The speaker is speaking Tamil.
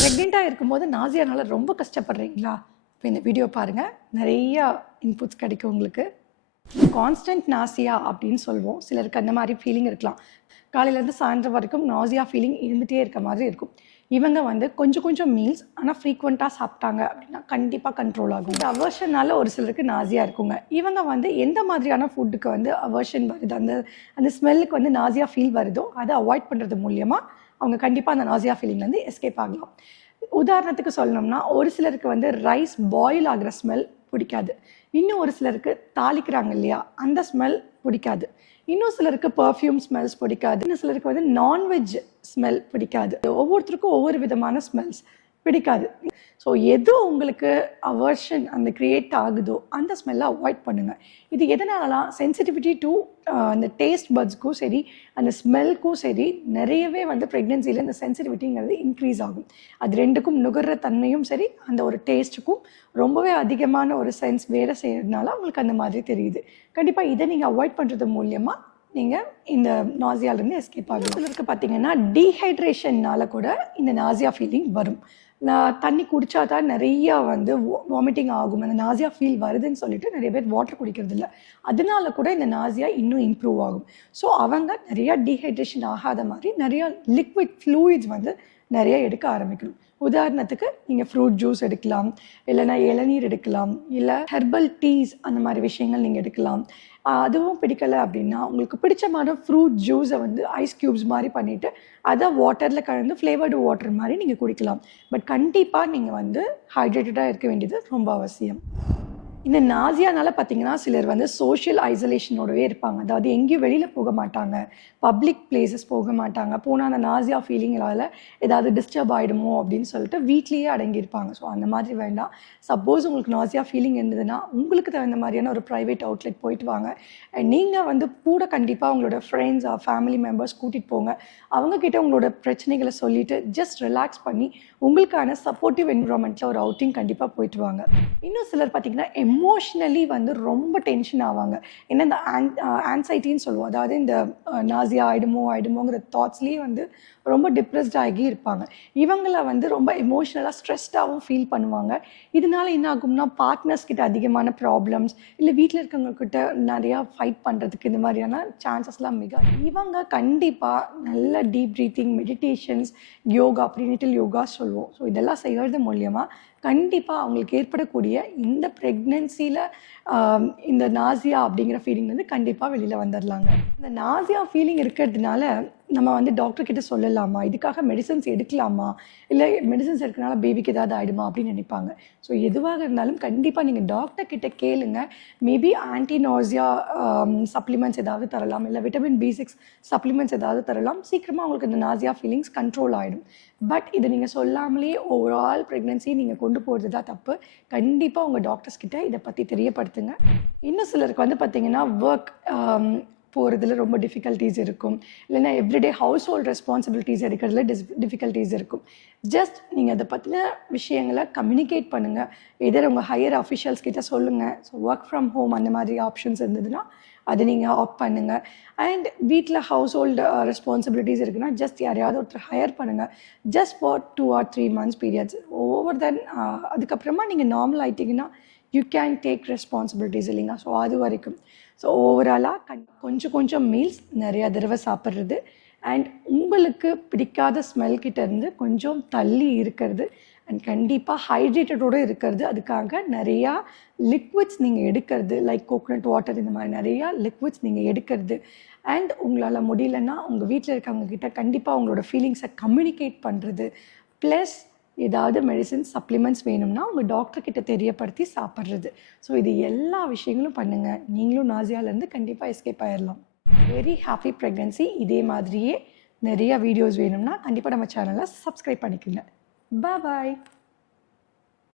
ப்ரெக்னெண்ட்டாக இருக்கும்போது நாசியானால ரொம்ப கஷ்டப்படுறீங்களா? இப்போ இந்த வீடியோ பாருங்கள் நிறையா இன்புட்ஸ் கிடைக்கும் உங்களுக்கு. கான்ஸ்டன்ட் நாசியா அப்படின்னு சொல்லுவோம் சிலருக்கு அந்த மாதிரி ஃபீலிங் இருக்கலாம். காலையிலேருந்து சாயந்தரம் வரைக்கும் நாசியா ஃபீலிங் இருந்துகிட்டே இருக்க மாதிரி இருக்கும். இவங்க வந்து கொஞ்சம் கொஞ்சம் மீல்ஸ் ஆனால் ஃப்ரீக்வெண்ட்டாக சாப்பிட்டாங்க அப்படின்னா கண்டிப்பாக கண்ட்ரோல் ஆகும். இந்த அவர்ஷனால ஒரு சிலருக்கு நாசியாக இருக்குங்க. இவங்க வந்து எந்த மாதிரியான ஃபுட்டுக்கு வந்து அவர்ஷன் வருது? அந்த அந்த ஸ்மெல்லுக்கு வந்து நாசியா ஃபீல் வருதோ அதை அவாய்ட் பண்ணுறது மூலியமாக அவங்க கண்டிப்பாக அந்த நாசியா ஃபீலிங்லேருந்து எஸ்கேப் ஆகலாம். உதாரணத்துக்கு சொல்லணும்னா ஒரு சிலருக்கு வந்து ரைஸ் பாயில் ஆகிற ஸ்மெல் பிடிக்காது. இன்னும் ஒரு சிலருக்கு தாளிக்கிறாங்க இல்லையா அந்த ஸ்மெல் பிடிக்காது. இன்னும் சிலருக்கு பர்ஃப்யூம் ஸ்மெல்ஸ் பிடிக்காது. இன்னும் சிலருக்கு வந்து நான்வெஜ் ஸ்மெல் பிடிக்காது. ஒவ்வொருத்தருக்கும் ஒவ்வொரு விதமான ஸ்மெல்ஸ் பிடிக்காது. ஸோ எது உங்களுக்கு அவர்ஷன் அந்த க்ரியேட் ஆகுதோ அந்த ஸ்மெல்லை அவாய்ட் பண்ணுங்கள் இது எதனாலலாம்? சென்சிட்டிவிட்டி டு அந்த டேஸ்ட் பட்ஸ்க்கும் சரி அந்த ஸ்மெல்க்கும் சரி நிறையவே வந்து ப்ரெக்னென்சியில் இந்த சென்சிட்டிவிட்டிங்கிறது இன்க்ரீஸ் ஆகும். அது ரெண்டுக்கும் நுகர்ற தன்மையும் சரி அந்த ஒரு டேஸ்ட்டுக்கும் ரொம்பவே அதிகமான ஒரு சென்ஸ் வேலை செய்யறதுனால உங்களுக்கு அந்த மாதிரி தெரியுது. கண்டிப்பாக இதை நீங்கள் அவாய்ட் பண்ணுறது மூலியமாக நீங்கள் இந்த நாசியாலேருந்து எஸ்கேப் ஆகும் சிலருக்கு பார்த்தீங்கன்னா டீஹைட்ரேஷன்னால கூட இந்த நாசியா ஃபீலிங் வரும். நான் தண்ணி குடித்தா தான் நிறையா வந்து வாமிட்டிங் ஆகும். அந்த நாசியா ஃபீல் வருதுன்னு சொல்லிட்டு நிறைய பேர் வாட்டர் குடிக்கிறது இல்லை அதனால கூட இந்த நாசியா இன்னும் இம்ப்ரூவ் ஆகும். ஸோ அவங்க நிறையா டீஹைட்ரேஷன் ஆகாத மாதிரி நிறையா லிக்விட் ஃப்ளூயிட்ஸ் வந்து நிறைய எடுக்க ஆரம்பிக்கணும். உதாரணத்துக்கு நீங்கள் ஃப்ரூட் ஜூஸ் எடுக்கலாம் இல்லைன்னா இளநீர் எடுக்கலாம் இல்லை ஹெர்பல் டீஸ் அந்த மாதிரி விஷயங்கள் நீங்கள் எடுக்கலாம். அதுவும் பிடிக்கலை அப்படின்னா உங்களுக்கு பிடிச்சமான ஃப்ரூட் ஜூஸை வந்து ஐஸ் க்யூப்ஸ் மாதிரி பண்ணிவிட்டு அதை வாட்டரில் கலந்து ஃப்ளேவர்டு வாட்டர் மாதிரி நீங்கள் குடிக்கலாம். பட் கண்டிப்பாக நீங்கள் வந்து ஹைட்ரேட்டடாக இருக்க வேண்டியது ரொம்ப அவசியம். இந்த நாசியானால பார்த்தீங்கன்னா சிலர் வந்து சோஷியல் ஐசோலேஷனோடவே இருப்பாங்க. அதாவது எங்கேயும் வெளியில் போக மாட்டாங்க. பப்ளிக் பிளேசஸ் போக மாட்டாங்க. போனால் அந்த நாசியா ஃபீலிங்களால் ஏதாவது டிஸ்டர்ப் ஆகிடுமோ அப்படின்னு சொல்லிட்டு வீட்லேயே அடங்கியிருப்பாங்க. ஸோ அந்த மாதிரி வேண்டாம். சப்போஸ் உங்களுக்கு நாசியா ஃபீலிங் இருந்ததுன்னா உங்களுக்கு தகுந்த மாதிரியான ஒரு ப்ரைவேட் அவுட்லெட் போயிட்டு வாங்க. நீங்கள் வந்து கூட கண்டிப்பாக உங்களோட ஃப்ரெண்ட்ஸ் ஃபேமிலி மெம்பர்ஸ் கூட்டிகிட்டு போங்க. அவங்கக்கிட்ட உங்களோட பிரச்சனைகளை சொல்லிவிட்டு ஜஸ்ட் ரிலாக்ஸ் பண்ணி உங்களுக்கான சப்போர்ட்டிவ் என்விரான்மெண்ட்டில் ஒரு அவுட்டிங் கண்டிப்பாக போயிட்டு வாங்க. இன்னும் சிலர் பார்த்தீங்கன்னா எமோஷ்னலி வந்து ரொம்ப டென்ஷன் ஆவாங்க. ஏன்னா இந்த ஆன் ஆன்சைட்டின்னு சொல்லுவோம். அதாவது இந்த நாசியா ஆகிடுமோ ஆகிடுமோங்கிற தாட்ஸ்லேயே வந்து ரொம்ப டிப்ரெஸ்ட் ஆகி இருப்பாங்க. இவங்கள வந்து ரொம்ப எமோஷ்னலாக ஸ்ட்ரெஸ்டாகவும் ஃபீல் பண்ணுவாங்க. இதனால என்ன ஆகும்னா பார்ட்னர்ஸ் கிட்ட அதிகமான ப்ராப்ளம்ஸ் இல்லை வீட்டில் இருக்கவங்க கிட்ட நிறையா ஃபைட் பண்ணுறதுக்கு இந்த மாதிரியான சான்சஸ்லாம் மிக இவங்க கண்டிப்பாக நல்ல deep breathing meditations yoga prenatal yoga சொல்லுவோம். ஸோ இதெல்லாம் செய்கிறது மூலியமாக கண்டிப்பாக அவங்களுக்கு ஏற்படக்கூடிய இந்த ப்ரெக்னென்சியில் இந்த நாசியா அப்படிங்கிற ஃபீலிங் வந்து கண்டிப்பாக வெளியில் வந்துடலாங்க இந்த நாசியா ஃபீலிங் இருக்கிறதுனால நம்ம வந்து டாக்டர்கிட்ட சொல்லலாமா? இதுக்காக மெடிசன்ஸ் எடுக்கலாமா? இல்லை மெடிசன்ஸ் எடுக்கனால பேபிக்கு ஏதாவது ஆகிடுமா அப்படின்னு நினைப்பாங்க. ஸோ எதுவாக இருந்தாலும் கண்டிப்பாக நீங்கள் டாக்டர் கிட்ட கேளுங்க. மேபி ஆன்டி நாசியா சப்ளிமெண்ட்ஸ் ஏதாவது தரலாம். இல்லை விட்டமின் பி சிக்ஸ் சப்ளிமெண்ட்ஸ் ஏதாவது தரலாம். சீக்கிரமாக உங்களுக்கு இந்த நாசியா ஃபீலிங்ஸ் கண்ட்ரோல் ஆகிடும் பட் இதை நீங்கள் சொல்லாமலே ஓவரால் ப்ரெக்னென்சி நீங்கள் கொண்டு போகிறது தான் தப்பு. கண்டிப்பாக உங்கள் டாக்டர்ஸ் கிட்ட இதை பற்றி தெரியப்படுத்துங்க. இன்னும் சிலருக்கு வந்து பார்த்திங்கன்னா ஒர்க் போகிறதுல ரொம்ப டிஃபிகல்ட்டிஸ் இருக்கும். இல்லைன்னா எவ்ரிடே ஹவுஸ் ஹோல்ட் ரெஸ்பான்சிபிலிட்டிஸ் இருக்கிறதுல டிஸ் டிஃபிகல்ட்டிஸ் இருக்கும். ஜஸ்ட் நீங்கள் அதை பற்றின விஷயங்களை கம்யூனிகேட் பண்ணுங்கள் எதர் உங்கள் ஹையர் அஃபிஷியல்ஸ் கிட்ட சொல்லுங்கள் ஸோ ஒர்க் ஃப்ரம் ஹோம் அந்த மாதிரி ஆப்ஷன்ஸ் இருந்ததுன்னா அதை நீங்கள் ஆப் பண்ணுங்கள் அண்ட் வீட்டில் ஹவுஸ் ஹோல்டு ரெஸ்பான்சிபிலிட்டிஸ் இருக்குன்னா ஜஸ்ட் யாரையாவது ஒருத்தர் ஹையர் பண்ணுங்கள் just for two or three months periods over then அதுக்கப்புறமா நீங்கள் நார்மல் ஆகிட்டிங்கன்னா யூ கேன் டேக் ரெஸ்பான்சிபிலிட்டிஸ் இல்லைங்க ஸோ அது வரைக்கும். ஸோ ஓவராலாக கண் கொஞ்சம் கொஞ்சம் மீல்ஸ் நிறையா தடவை சாப்பிட்றது. அண்ட் உங்களுக்கு பிடிக்காத ஸ்மெல் கிட்டேருந்து கொஞ்சம் தள்ளி இருக்கிறது. அண்ட் கண்டிப்பாக ஹைட்ரேட்டடோடு இருக்கிறது. அதுக்காக நிறையா லிக்விட்ஸ் நீங்கள் எடுக்கிறது. லைக் கோகோனட் வாட்டர் இந்த மாதிரி நிறையா லிக்விட்ஸ் நீங்கள் எடுக்கிறது. அண்ட் உங்களால் முடியலன்னா உங்கள் வீட்டில் இருக்கவங்க கிட்ட கண்டிப்பாக உங்களோட ஃபீலிங்ஸை கம்யூனிகேட் பண்ணுறது ப்ளஸ் ஏதாவது மெடிசின் சப்ளிமெண்ட்ஸ் வேணும்னா உங்கள் டாக்டர்கிட்ட தெரியப்படுத்தி சாப்பிட்றது. ஸோ இது எல்லா விஷயங்களும் பண்ணுங்கள் நீங்களும் நாசியாலேருந்து கண்டிப்பாக எஸ்கேப் ஆயிடலாம் வெரி ஹாப்பி ப்ரெக்னன்சி இதே மாதிரியே நிறைய வீடியோஸ் வேணும்னா கண்டிப்பாக நம்ம சேனலை சப்ஸ்கிரைப் பண்ணிக்கோங்க. பாய்